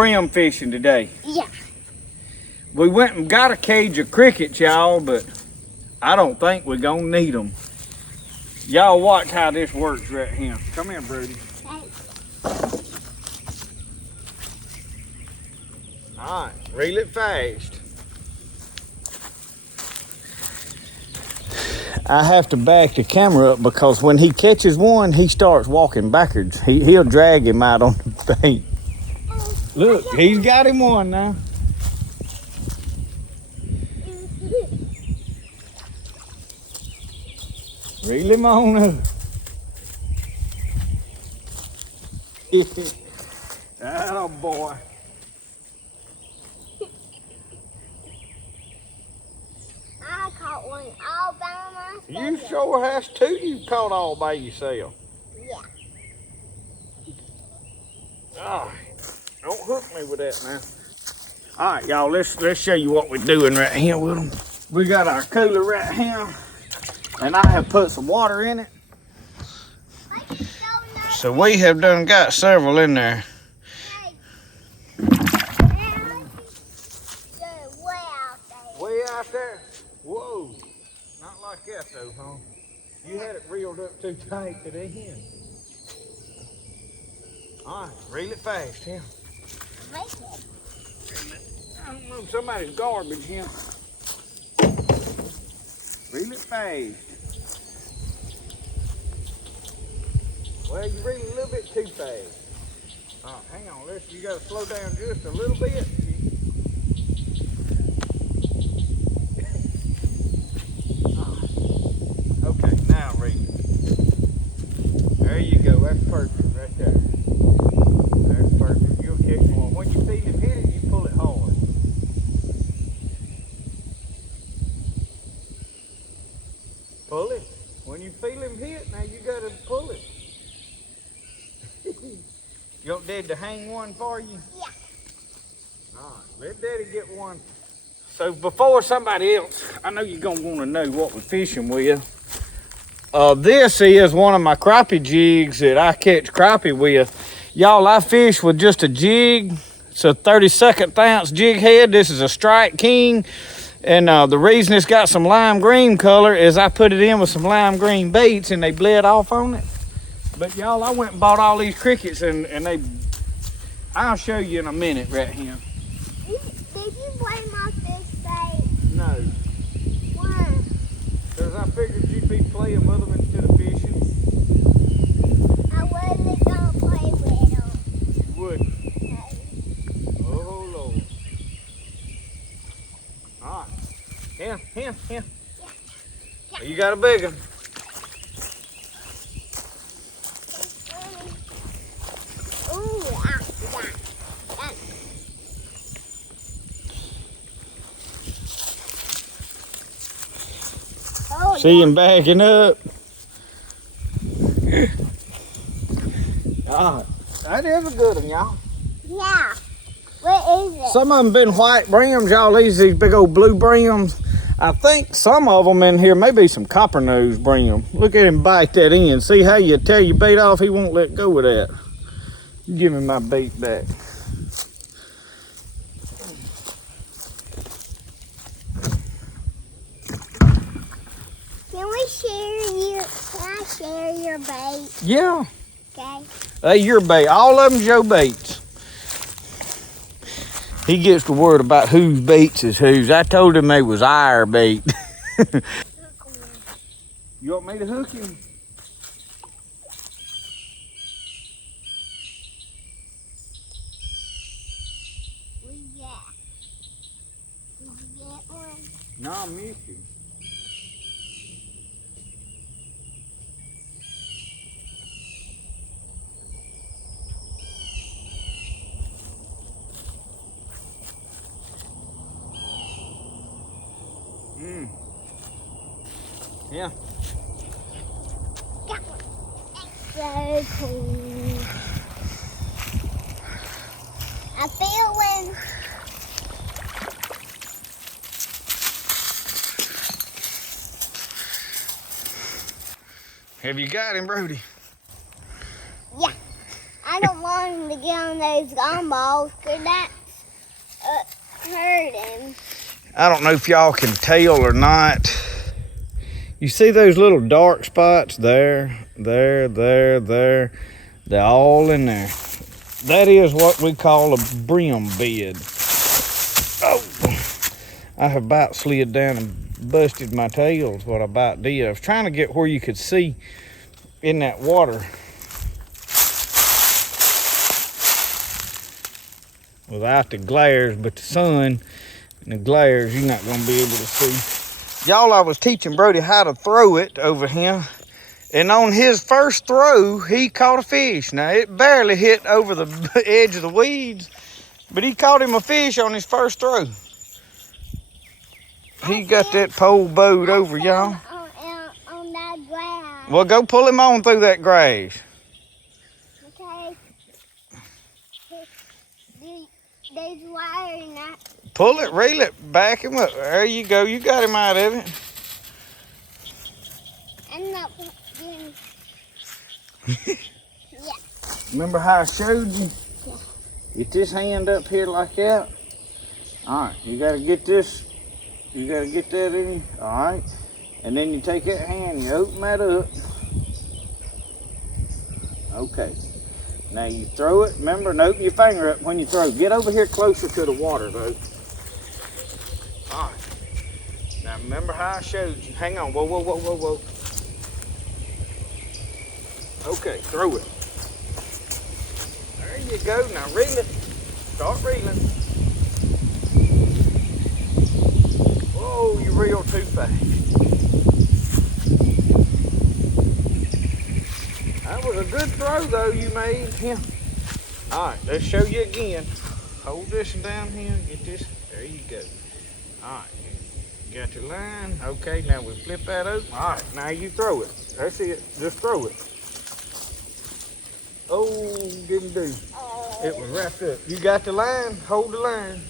brim fishing today. Yeah. We went and got a cage of crickets, y'all, but I don't think we're gonna need them. Y'all watch how this works right here. Come here, Brody. All right, reel it fast. I have to back the camera up because when he catches one, he starts walking backwards. He'll drag him out on the thing. Look, he's got him one now. Reel him on up. Oh boy. I caught one all by myself. You sure has too. You caught all by yourself. Yeah. Oh, don't hook me with that now. All right, y'all, let's show you what we're doing right here with them. We got our cooler right here, and I have put some water in it. So we have done got several in there. Way out there? Whoa. Not like that though, huh? You had it reeled up too tight to the end. All right, reel it fast, Tim. I don't know, somebody's garbage here. Reel it fast. Well, you reel a little bit too fast. All right, hang on, you gotta slow down just a little bit. Okay, now reel it. There you go, that's perfect right there. That's perfect, you'll catch one. When you feel him hit it, you pull it hard. Pull it. When you feel him hit, now you gotta pull it. You want Dad to hang one for you? Yeah. All right, let Daddy get one. So before somebody else, I know you're gonna wanna know what we're fishing with. This is one of my crappie jigs that I catch crappie with. Y'all, I fish with just a jig. It's a 32nd ounce jig head. This is a Strike King. And the reason it's got some lime green color is I put it in with some lime green baits and they bled off on it. But y'all, I went and bought all these crickets and I'll show you in a minute right here. Did you play my fish bait? No. Why? Because I figured you'd be playing with them instead of fishing. I wasn't gonna play with them. You wouldn't. No. Oh, Lord. All right. Here. Yeah. You got a big one. Ooh, yeah. Oh, See him backing up. Ah, that is a good one, y'all. yeah. What is it? Some of them been white brims, y'all. These big old blue brims. I think some of them in here may be some copper nose brim. Look at him bite that in. See how you tear your bait off? He won't let go of that. You give me my bait back. Can I share your bait? Yeah. Okay. Hey, your bait. All of them's your baits. He gets the word about whose baits is whose. I told him they was our bait. You want me to hook him? Yeah. Did you get one? No, I missed him. Yeah. Got one. So cool. I feel when Have you got him, Brody? yeah. I I don't want him to get on those gumballs because that's hurt him. I don't know if y'all can tell or not. You see those little dark spots there? There. They're all in there. That is what we call a brim bed. Oh, I have about slid down and busted my tail is what I about did. I was trying to get where you could see in that water without the glares, but the sun and the glares you're not gonna be able to see. Y'all, I was teaching Brody how to throw it over here, and on his first throw he caught a fish. Now it barely hit over the edge of the weeds, but he caught him a fish on his first throw. He got that pole bowed over, y'all. On that grass. Well, go pull him on through that grass. Okay. There's wire in that. Pull it, reel it, back him up. There you go. You got him out of it. I'm not getting... Yeah. Remember how I showed you? Yeah. Get this hand up here like that. All right, you got to get this. You got to get that in. All right. And then you take that hand, you open that up. Okay. Now you throw it. Remember, and open your finger up when you throw. Get over here closer to the water, though. All right. Now remember how I showed you. Hang on. Whoa. Okay, throw it. There you go. Now reel it. Start reeling. Whoa, you reel too fast. That was a good throw, though, you made. Yeah. All right, let's show you again. Hold this down here. Get this. There you go. All right. You got your line. Okay, now we flip that open. All right, now you throw it. That's it. Just throw it. Oh, didn't do. It was wrapped up. You got the line. Hold the line.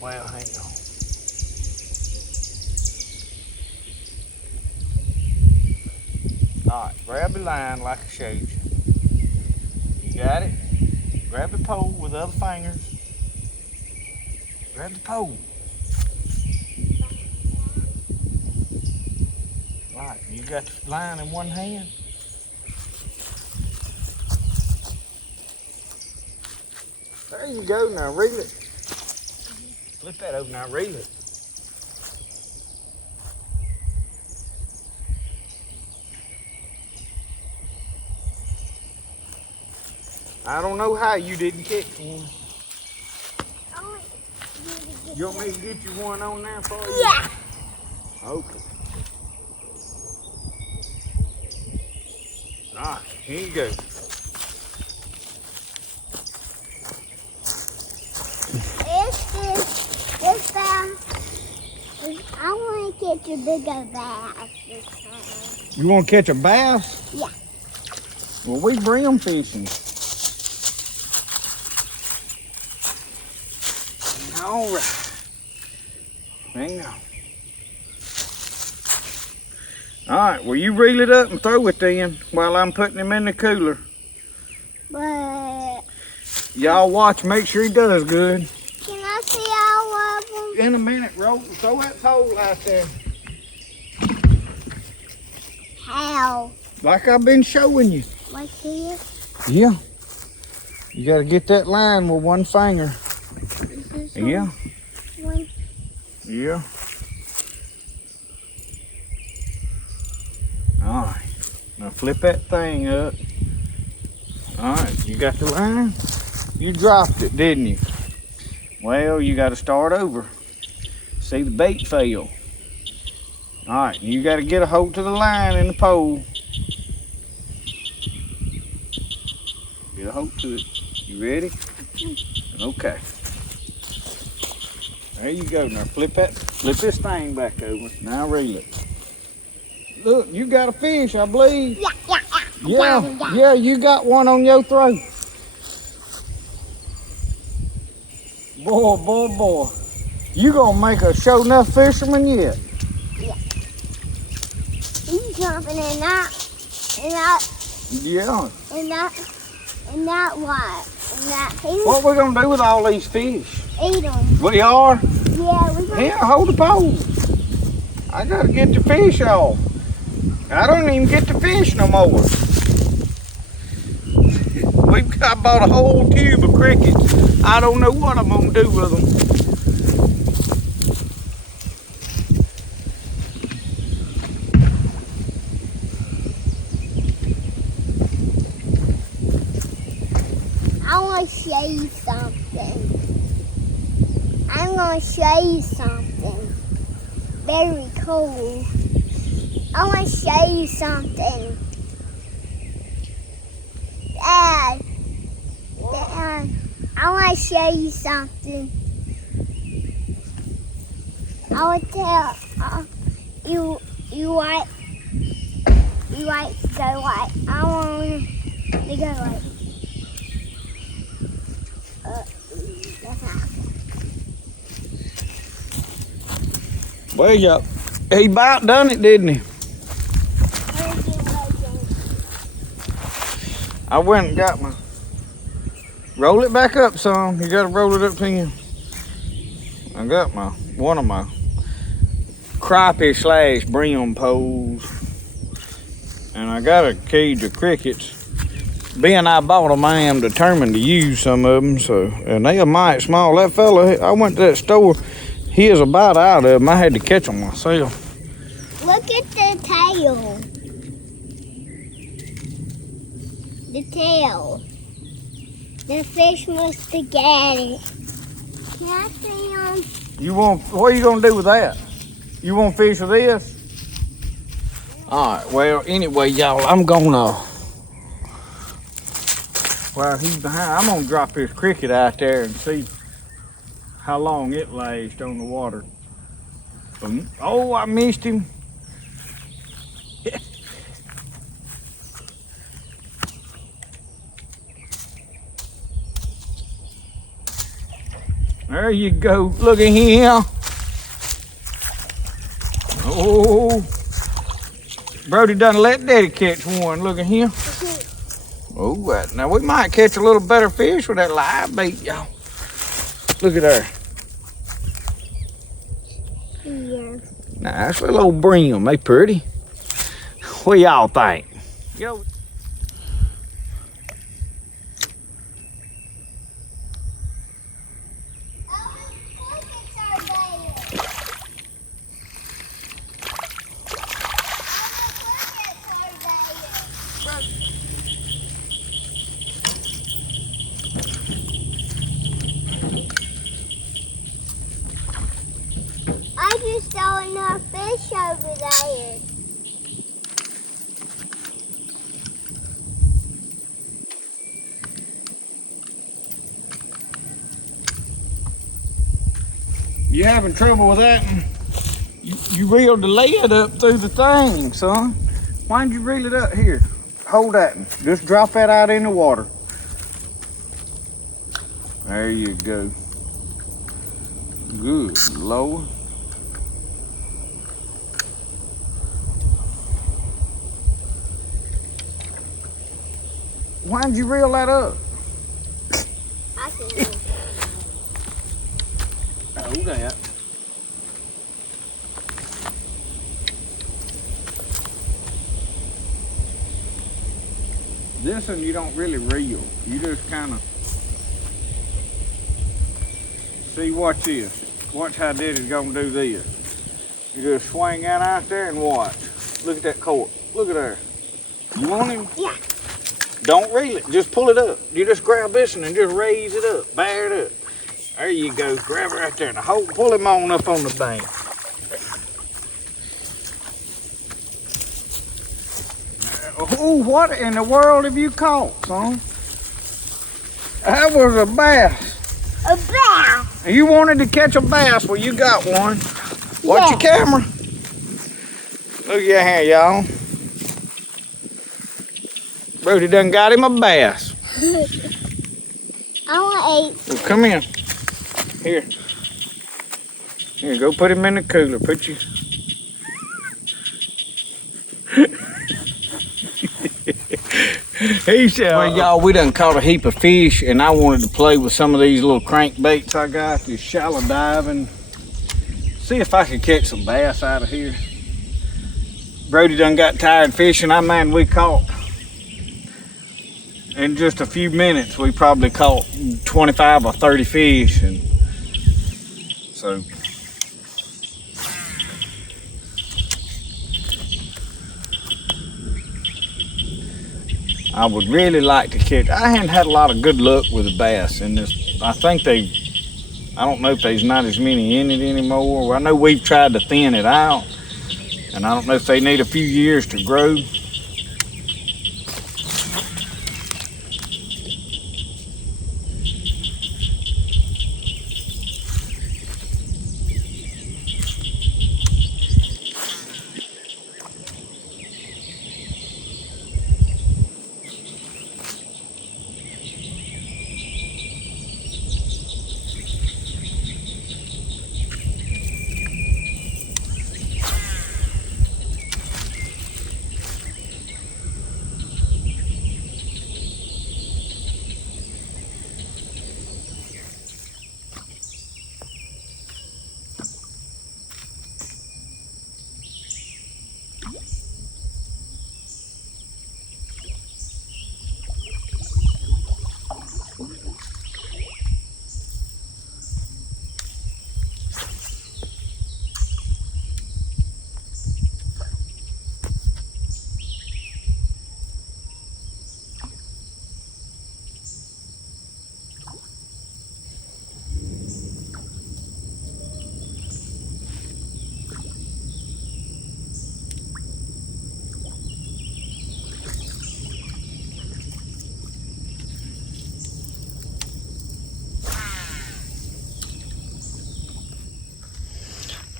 Well, hang on. All right, grab the line like I showed you. You got it? Grab the pole with the other fingers. Grab the pole. All right, you got the line in one hand. There you go, now reel it. Flip that over, now reel it. I don't know how you didn't catch one. You want me to get you one on there for you? Yeah. Okay. All right, here you go. I want to catch a bigger bass this time. You want to catch a bass? Yeah. Well, we brim fishing. All right. Hang on. All right, well, you reel it up and throw it then while I'm putting him in the cooler. But... Y'all watch, make sure he does good. Can I see all of them? In a minute, roll, throw that pole out there. How? Like I've been showing you. Like here? Yeah. You got to get that line with one finger. Is this Yeah. one? Yeah. All right. Now flip that thing up. All right. You got the line? You dropped it, didn't you? Well, you got to start over. See, the bait fell. All right. You got to get a hold to the line in the pole. Get a hold to it. You ready? Okay. There you go. Now flip this thing back over. Now reel it. Look, you got a fish, I believe. Yeah, you got one on your throat. Boy. You gonna make a show enough fisherman yet. Yeah. He's jumping in that Yeah. And that what? And that thing? What we gonna do with all these fish? Eat them. We are? Yeah, we gonna. Here, hold the pole. I gotta get the fish off. I don't even get to fish no more. I bought a whole tube of crickets. I don't know what I'm gonna do with them. I want to show you something. I'm going to show you something very cool. I want to show you something. Dad, I want to show you something. I want to tell you like to go like. I want to go like. Well, yeah, he about done it, didn't he? I went and got my. Roll it back up some. You gotta roll it up to you. I got one of my crappie / bream poles. And I got a cage of crickets. Being I bought them, I am determined to use some of them. So, and they are mighty small. That fella, I went to that store. He is about out of them. I had to catch them myself. Look at the tail. The tail. The fish must have got it. Can I see him? What are you gonna do with that? You want to fish with this? All right, well, anyway, y'all, I'm gonna, while he's behind, I'm gonna drop this cricket out there and see how long it lasts on the water. Boom. Oh, I missed him. There you go. Look at him. Oh, Brody done let Daddy catch one. Look at him. Oh, now we might catch a little better fish with that live bait, y'all. Look at her. Yeah. Now, that's a little old bream. They pretty. What y'all think? Yo. I just saw enough fish over there. You having trouble with that? You reeled the lead up through the thing, son. Why'd you reel it up here? Hold that. Just drop that out in the water. There you go. Good Lord. Why'd you reel that up? I can. Hold that. This one you don't really reel. You just kind of see. Watch this. Watch how Daddy's gonna do this. You just swing that out there and watch. Look at that cork. Look at her. You want him? Yeah. Don't reel it. Just pull it up. You just grab this one and just raise it up. Bear it up. There you go. Grab it right there and pull him on up on the bank. Oh, what in the world have you caught, son? That was a bass. A bass. You wanted to catch a bass, well, you got one. Watch your camera. Look at here, y'all. Brody done got him a bass. I want 8. Well, come in. Here. Here, go put him in the cooler. Put you. He said, well, y'all, we done caught a heap of fish, and I wanted to play with some of these little crankbaits I got, this shallow diving. See if I could catch some bass out of here. Brody done got tired fishing. I mean, we caught, in just a few minutes, we probably caught 25 or 30 fish. And so, I would really like to catch. I hadn't had a lot of good luck with the bass in this. I think I don't know if there's not as many in it anymore. I know we've tried to thin it out, and I don't know if they need a few years to grow.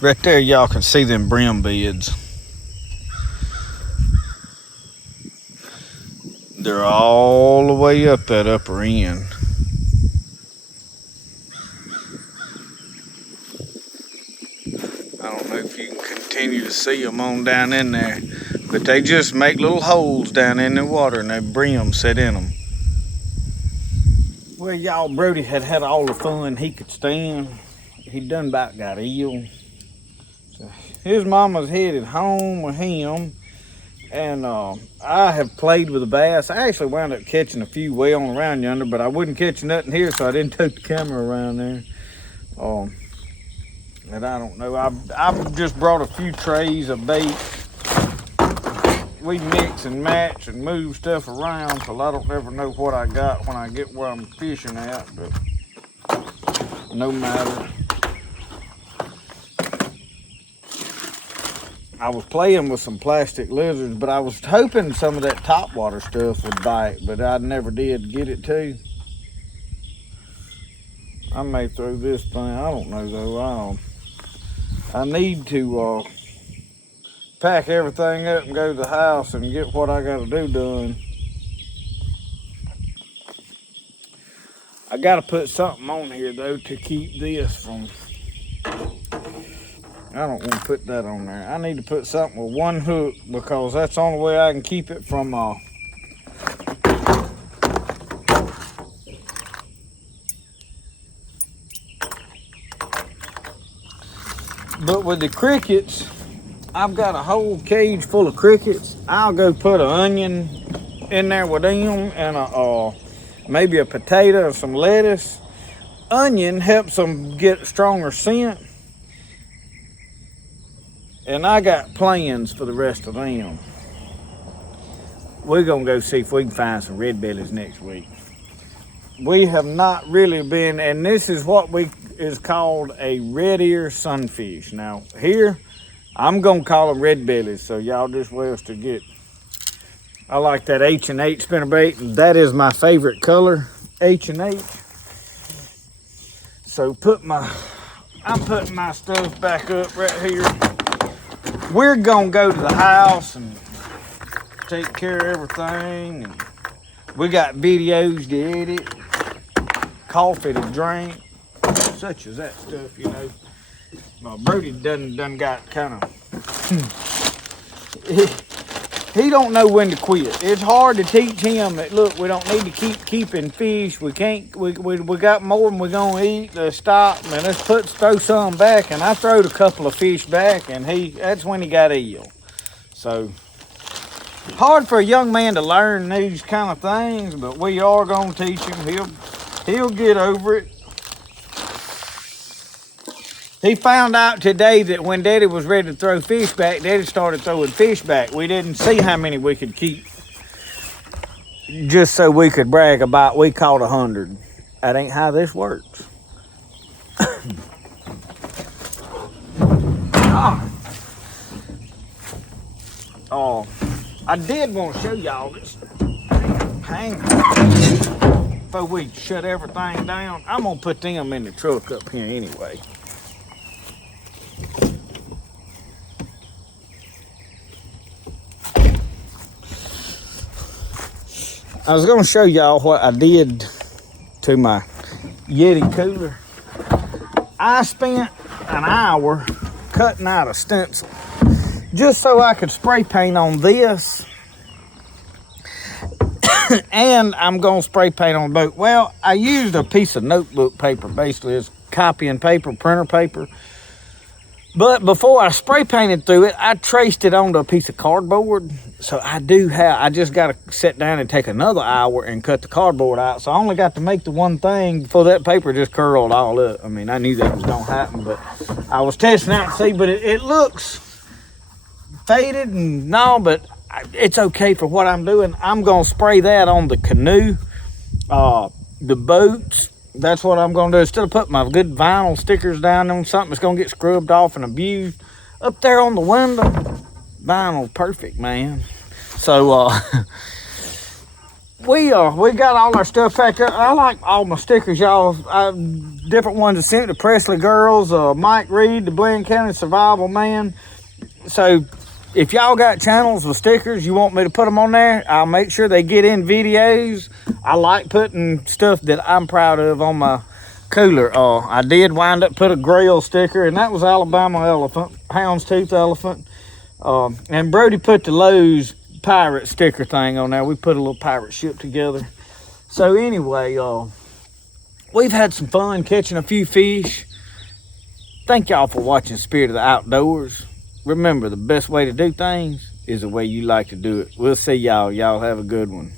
Right there, y'all can see them brim beds. They're all the way up that upper end. I don't know if you can continue to see them on down in there, but they just make little holes down in the water and they brim set in them. Well, y'all, Brody had all the fun he could stand. He done about got ill. So his mama's headed home with him, and I have played with the bass. I actually wound up catching a few way on around yonder, but I wouldn't catch nothing here, so I didn't take the camera around there. And I don't know. I've just brought a few trays of bait. We mix and match and move stuff around, so I don't ever know what I got when I get where I'm fishing at, but no matter. I was playing with some plastic lizards, but I was hoping some of that topwater stuff would bite, but I never did get it to. I may throw this thing, I don't know though. I need to pack everything up and go to the house and get what I gotta do done. I gotta put something on here though to keep this from, I don't want to put that on there. I need to put something with one hook because that's the only way I can keep it from but with the crickets, I've got a whole cage full of crickets. I'll go put an onion in there with them and maybe a potato or some lettuce. Onion helps them get stronger scent. And I got plans for the rest of them. We're gonna go see if we can find some red bellies next week. We have not really been, and this is what is called a red ear sunfish. Now here, I'm gonna call them red bellies, so y'all just well to get. I like that H&H spinnerbait, and that is my favorite color, H&H. So I'm putting my stuff back up right here. We're gonna go to the house and take care of everything. And we got videos to edit, coffee to drink, such as that stuff, you know. Brody done got kind of he don't know when to quit. It's hard to teach him that, look, we don't need to keep keeping fish. We can't, we got more than we're going to eat. Let's stop, man. Let's throw some back. And I throwed a couple of fish back, and that's when he got ill. So, hard for a young man to learn these kind of things, but we are going to teach him. He'll get over it. He found out today that when Daddy was ready to throw fish back, Daddy started throwing fish back. We didn't see how many we could keep, just so we could brag about we caught 100. That ain't how this works. Oh, I did want to show y'all this hang before we shut everything down. I'm gonna put them in the truck up here anyway. I was going to show y'all what I did to my Yeti cooler. I spent an hour cutting out a stencil just so I could spray paint on this. And I'm going to spray paint on the boat. Well, I used a piece of notebook paper, basically. It's copying paper, printer paper. But before I spray painted through it, I traced it onto a piece of cardboard. So I just got to sit down and take another hour and cut the cardboard out. So I only got to make the one thing before that paper just curled all up. I mean, I knew that was going to happen, but I was testing out to see. But it looks faded and all, but it's okay for what I'm doing. I'm going to spray that on the canoe, the boats. That's what I'm going to do. Instead of putting my good vinyl stickers down on something that's going to get scrubbed off and abused, up there on the window, vinyl perfect, man. So, we got all our stuff packed up. I like all my stickers, y'all. Different ones I sent to Presley Girls, Mike Reed, the Blaine County Survival Man. So, if y'all got channels with stickers, you want me to put them on there, I'll make sure they get in videos. I like putting stuff that I'm proud of on my cooler. I did wind up put a Grail sticker, and that was Alabama elephant, houndstooth elephant. And Brody put the Lowe's pirate sticker thing on there. We put a little pirate ship together. So anyway, we've had some fun catching a few fish. Thank y'all for watching Spirit of the Outdoors. Remember, the best way to do things is the way you like to do it. We'll see y'all. Y'all have a good one.